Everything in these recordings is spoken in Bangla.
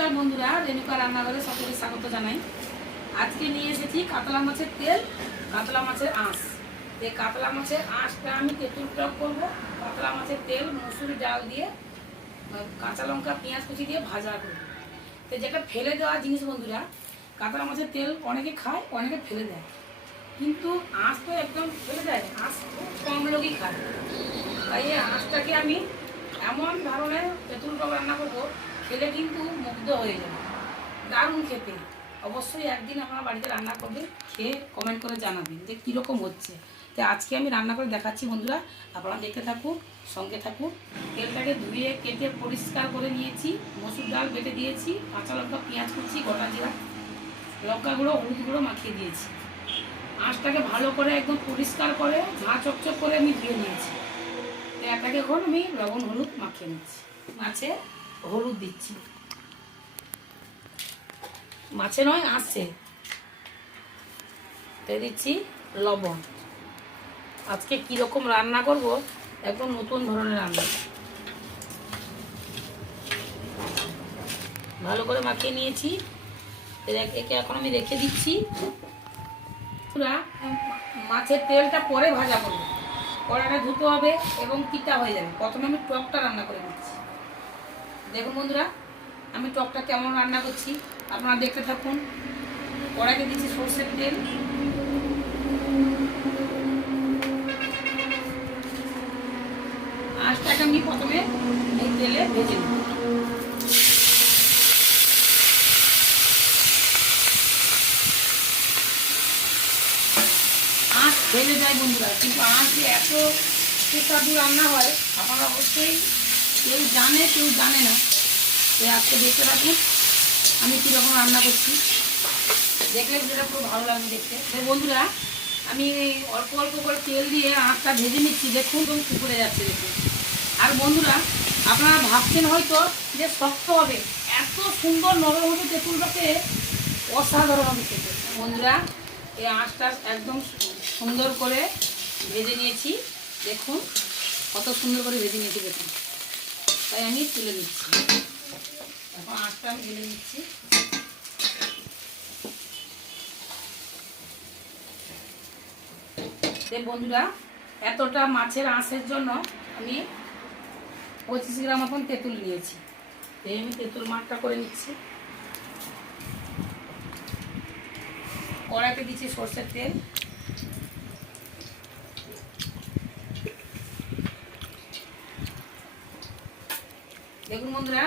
নমস্কার বন্ধুরা, রেণুকা রান্নাঘরে সকলকে স্বাগত জানাই। আজকে নিয়ে এসেছি কাতলা মাছের তেল, কাতলা মাছের আঁশ। এই কাতলা মাছের আঁশটা আমি তেঁতুল টক করবো। কাতলা মাছের তেল মসুর ডাল দিয়ে, কাঁচা লঙ্কা পেঁয়াজ কুচি দিয়ে ভাজা করবো। তো যেটা ফেলে দেওয়া জিনিস বন্ধুরা, কাতলা মাছের তেল অনেকে খায়, অনেকে ফেলে দেয়, কিন্তু আঁশ তো একদম ফেলে দেয়, আঁশ খুব কম লোকই খায়। তাই এই আঁশটাকে আমি এমন ধরনের তেঁতুল টক রান্না করবো, খেলে কিন্তু মুগ্ধ হয়ে যাবে, দারুণ খেতে। অবশ্যই একদিন আপনারা বাড়িতে রান্না করবেন, খেয়ে কমেন্ট করে জানাবেন যে কীরকম হচ্ছে। তো আজকে আমি রান্না করে দেখাচ্ছি বন্ধুরা, আপনারা দেখতে থাকুন, সঙ্গে থাকুন। তেলটাকে ধুয়ে কেটে পরিষ্কার করে নিয়েছি, মসুর ডাল বেটে দিয়েছি, কাঁচা লঙ্কা পেঁয়াজ কুচি গোটা জিরা লঙ্কা গুঁড়ো হলুদ গুঁড়ো মাখিয়ে দিয়েছি। আঁশটাকে ভালো করে একদম পরিষ্কার করে ঝাঁ চকচক করে আমি ধুয়ে নিয়েছি। তো এটাকে এখন আমি লবণ হলুদ মাখিয়ে নিচ্ছি। মাছে হলুদ দিচ্ছি, মাছে নয় আঁশে দিচ্ছি লবণ। আজকে কীরকম রান্না করব, একদম নতুন ধরনের রান্না। ভালো করে মাখিয়ে নিয়েছি, একে এখন আমি রেখে দিচ্ছি। মাছের তেলটা পরে ভাজা করবো, কড়াটা ধুতে হবে এবং তিতা হয়ে যাবে। প্রথমে আমি টকটা রান্না করে নিচ্ছি। দেখুন বন্ধুরা, আমি টকটা কেমন রান্না করছি আপনারা দেখতে থাকুন। কড়াইতে দিচ্ছি সরষের তেল, আঁশটাকে আমি প্রথমে এই তেলে ভেজে নেব। আঁশ ভেজে যায় বন্ধুরা, কিন্তু আঁশ যে এত সুস্বাদু রান্না হয় আপনারা অবশ্যই কেউ জানে কেউ জানে না। তো আজকে দেখতে থাকুন আমি কীরকম রান্না করছি, দেখলে যেটা খুব ভালো লাগবে দেখতে। বন্ধুরা, আমি অল্প অল্প করে তেল দিয়ে আঁশটা ভেজে নিচ্ছি। দেখুন এবং পুকুরে যাচ্ছে দেখুন। আর বন্ধুরা, আপনারা ভাবছেন হয়তো যে শক্ত হবে, এত সুন্দর নরম হবে তেঁতুলটাকে, অসাধারণ হবে খেতে। বন্ধুরা, এই আঁশটা একদম সুন্দর করে ভেজে নিয়েছি। দেখুন কত সুন্দর করে ভেজে নিয়েছি দেখুন। তাই আমি তুলে নিচ্ছি। এখন আঁশটা আমি ঢেলে নিচ্ছি। বন্ধুরা, এতটা মাছের আঁশের জন্য আমি 25 গ্রাম মতন তেঁতুল নিয়েছি। এই আমি তেঁতুল মাঠটা করে নিচ্ছি। কড়াইতে দিচ্ছি সরষের তেল, দেখুন বন্ধুরা,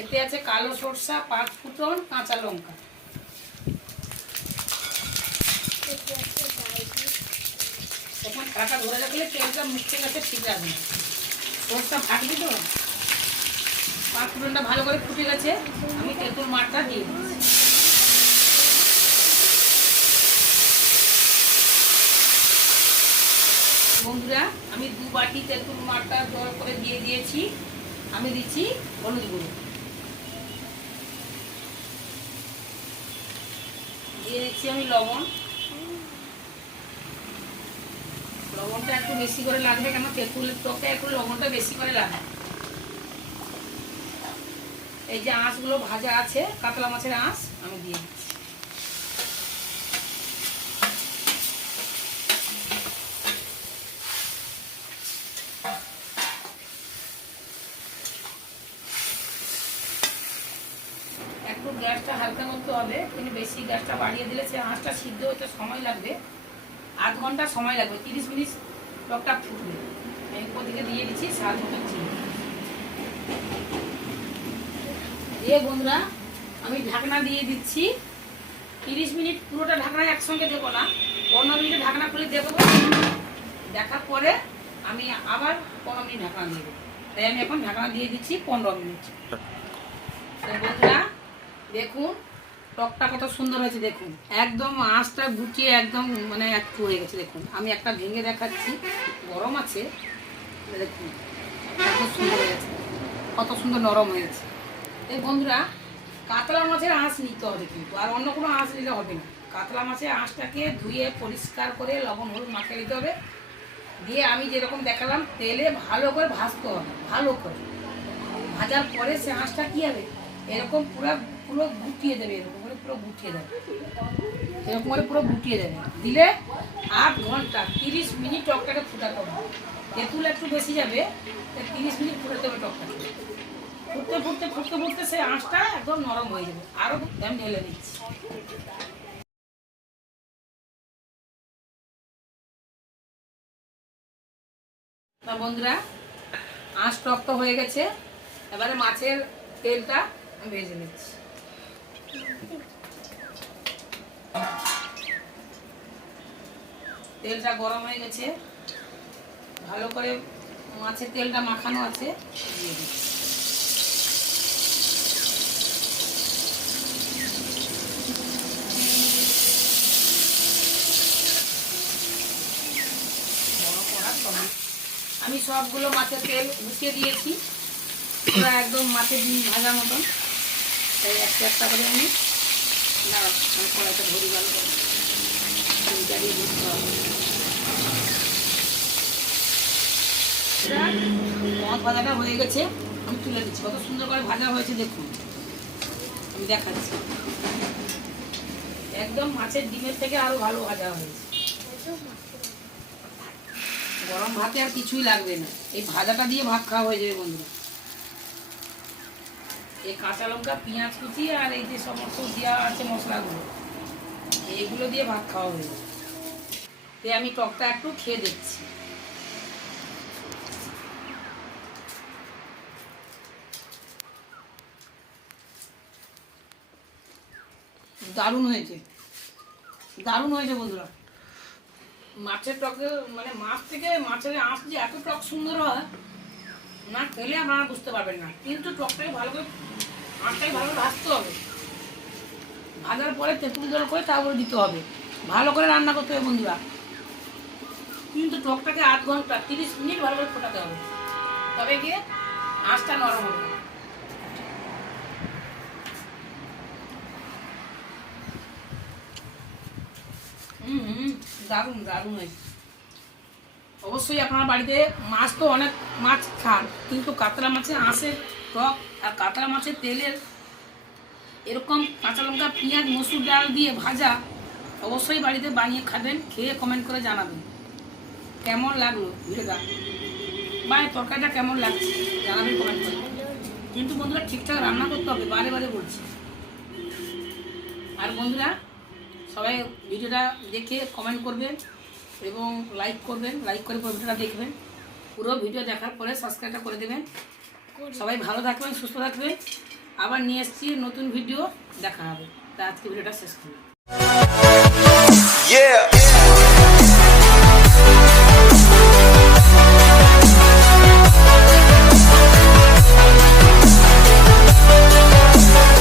এতে আছে কালো সরষা, 5 ফুটন, কাঁচা লঙ্কা। এখন কাঁটা ধরে রাখলে তেলটা মুখে গেছে ঠিক আছে, সরষা ফাটবে তো। 5 ফুটনটা ভালো করে ফুটে গেছে, আমি তেঁতুল মাঠটা দিয়ে দিচ্ছি। বন্ধুরা, আমি 2 বাটি তেঁতুল মাঠটা জল করে দিয়ে দিয়েছি। আমি দিচ্ছি হলুদ গুঁড়ো, দিয়ে দিচ্ছি আমি লবণ। লবণটা একটু বেশি করে লাগবে, কেন তেঁতুলের টকে একটু লবণটা বেশি করে লাগবে। এই যে আঁশগুলো ভাজা আছে, কাতলা মাছের আঁশ আমি দিয়ে দিচ্ছি। একটু গ্যাসটা হালকা করতে হবে, কিন্তু বেশি গ্যাসটা বাড়িয়ে দিলে সে আঁশটা সিদ্ধ হতে সময় লাগবে, আধ ঘন্টা সময় লাগবে। 30 মিনিট টকটা ফুটবে। আমি উপর দিকে দিয়ে দিচ্ছি স্বাদ মতো চিনি দিয়ে। বন্ধুরা, আমি ঢাকনা দিয়ে দিচ্ছি 30 মিনিট। পুরোটা ঢাকনা একসঙ্গে দেবো না, 15 মিনিটে ঢাকনা খুলে দেবো। দেখার পরে আমি আবার 15 মিনিট ঢাকনা দিয়ে দেবো। তাই আমি এখন ঢাকনা দিয়ে দিচ্ছি 15 মিনিট। বন্ধুরা দেখুন টকটা কত সুন্দর হয়েছে, দেখুন একদম আঁশটা গুটিয়ে একদম মানে একটু হয়ে গেছে। দেখুন আমি একটা ভেঙে দেখাচ্ছি, গরম আছে, দেখুন কত সুন্দর হয়েছে, কত সুন্দর নরম হয়েছে। এই বন্ধুরা, কাতলা মাছের আঁশ নিতে হবে কিন্তু, আর অন্য কোনো আঁশ নিলে হবে না। কাতলা মাছের আঁশটাকে ধুয়ে পরিষ্কার করে লবণ হলুদ মাখিয়ে দিতে হবে, দিয়ে আমি যেরকম দেখালাম তেলে ভালো করে ভাজতে হবে। ভালো করে ভাজার পরে সে আঁশটা কী হবে, এরকম পুরো পুরো গুটিয়ে দেবে, এরকম করে পুরো গুটিয়ে দেবে, এরকম করে পুরো গুটিয়ে দেবে। দিলে 8 ঘন্টা 30 মিনিট টকটাকে ফুটাতে হবে। তেঁতুল একটু বেশি যাবে, 30 মিনিট ফুটাতে হবে টকটাকে। ফুটতে ফুটতে ফুটতে ফুটতে সেই আঁশটা একদম নরম হয়ে যাবে। আরও আমি ঢেলে দিচ্ছি। তা বন্ধুরা, আঁশ টক হয়ে গেছে। এবারে মাছের তেলটা আমি ভেজে নিচ্ছি। তেলটা গরম হয়ে গেছে, ভালো করে মাছের তেলটা মাখানো আছে, দিয়ে দিচ্ছি। আমি সবগুলো মাছের তেল মিশিয়ে দিয়েছি, পুরো একদম মাছের ডিম ভাজার মতন। তাই একটা একটা করে আমি কড়াইটা ধরি ভালো করে ডিমটা দিয়ে দিতে হবে। মাছ ভাজাটা হয়ে গেছে, আমি তুলে দিচ্ছি। কত সুন্দর করে ভাজা হয়েছে দেখুন, আমি দেখাচ্ছি। একদম মাছের ডিমের থেকে আরো ভালো ভাজা হয়েছে। গরম ভাতে আর কিছুই লাগবে না, এই ভাজাটা দিয়ে ভাত খাওয়া হয়ে যাবে বন্ধুরা। এই কাঁচা লঙ্কা, পেঁয়াজ কুচি আর এই যে সমস্ত দেওয়া আছে মশলাগুলো, এইগুলো দিয়ে ভাত খাওয়া হয়ে যাবে। তাই আমি টকটা একটু খেয়ে দেখছি। দারুণ হয়েছে, দারুণ হয়েছে বন্ধুরা। মাছের টকে মানে মাছ থেকে মাছের আঁশ যে এত টক সুন্দর হয় না, খেলে আপনারা বুঝতে পারবেন না। কিন্তু টকটাকে ভালো করে, আঁশটাকে ভালো করে ভাজতে হবে। ভাজার পরে তেঁতুল জল করে তারপরে দিতে হবে, ভালো করে রান্না করতে হবে বন্ধুরা। কিন্তু টকটাকে 8 ঘন্টা 30 মিনিট ভালো করে ফোটাতে হবে, তবে গিয়ে আঁশটা নরম হবে। দারুণ দারুণ হয়েছে। অবশ্যই আপনারা বাড়িতে মাছ তো অনেক মাছ খান, কিন্তু কাতলা মাছের আঁশের টক আর কাতলা মাছের তেলের এরকম কাঁচা লঙ্কা, পেঁয়াজ, মসুর ডাল দিয়ে ভাজা অবশ্যই বাড়িতে বানিয়ে খাবেন। খেয়ে কমেন্ট করে জানাবেন কেমন লাগলো ভিডিওটা, বা তরকারিটা কেমন লাগছে জানাবেন কমেন্ট করে। কিন্তু বন্ধুরা ঠিকঠাক রান্না করতে হবে, বারে বারে বলছি। আর বন্ধুরা সবাই ভিডিওটা দেখে কমেন্ট করবেন এবং লাইক করবেন, লাইক করে পুরো ভিডিওটা দেখবেন। পুরো ভিডিও দেখার পরে সাবস্ক্রাইবটা করে দেবেন। সবাই ভালো থাকবেন, সুস্থ থাকবেন। আবার নিয়ে এসেছি নতুন ভিডিও, দেখা হবে। তা আজকে ভিডিওটা শেষ করলাম।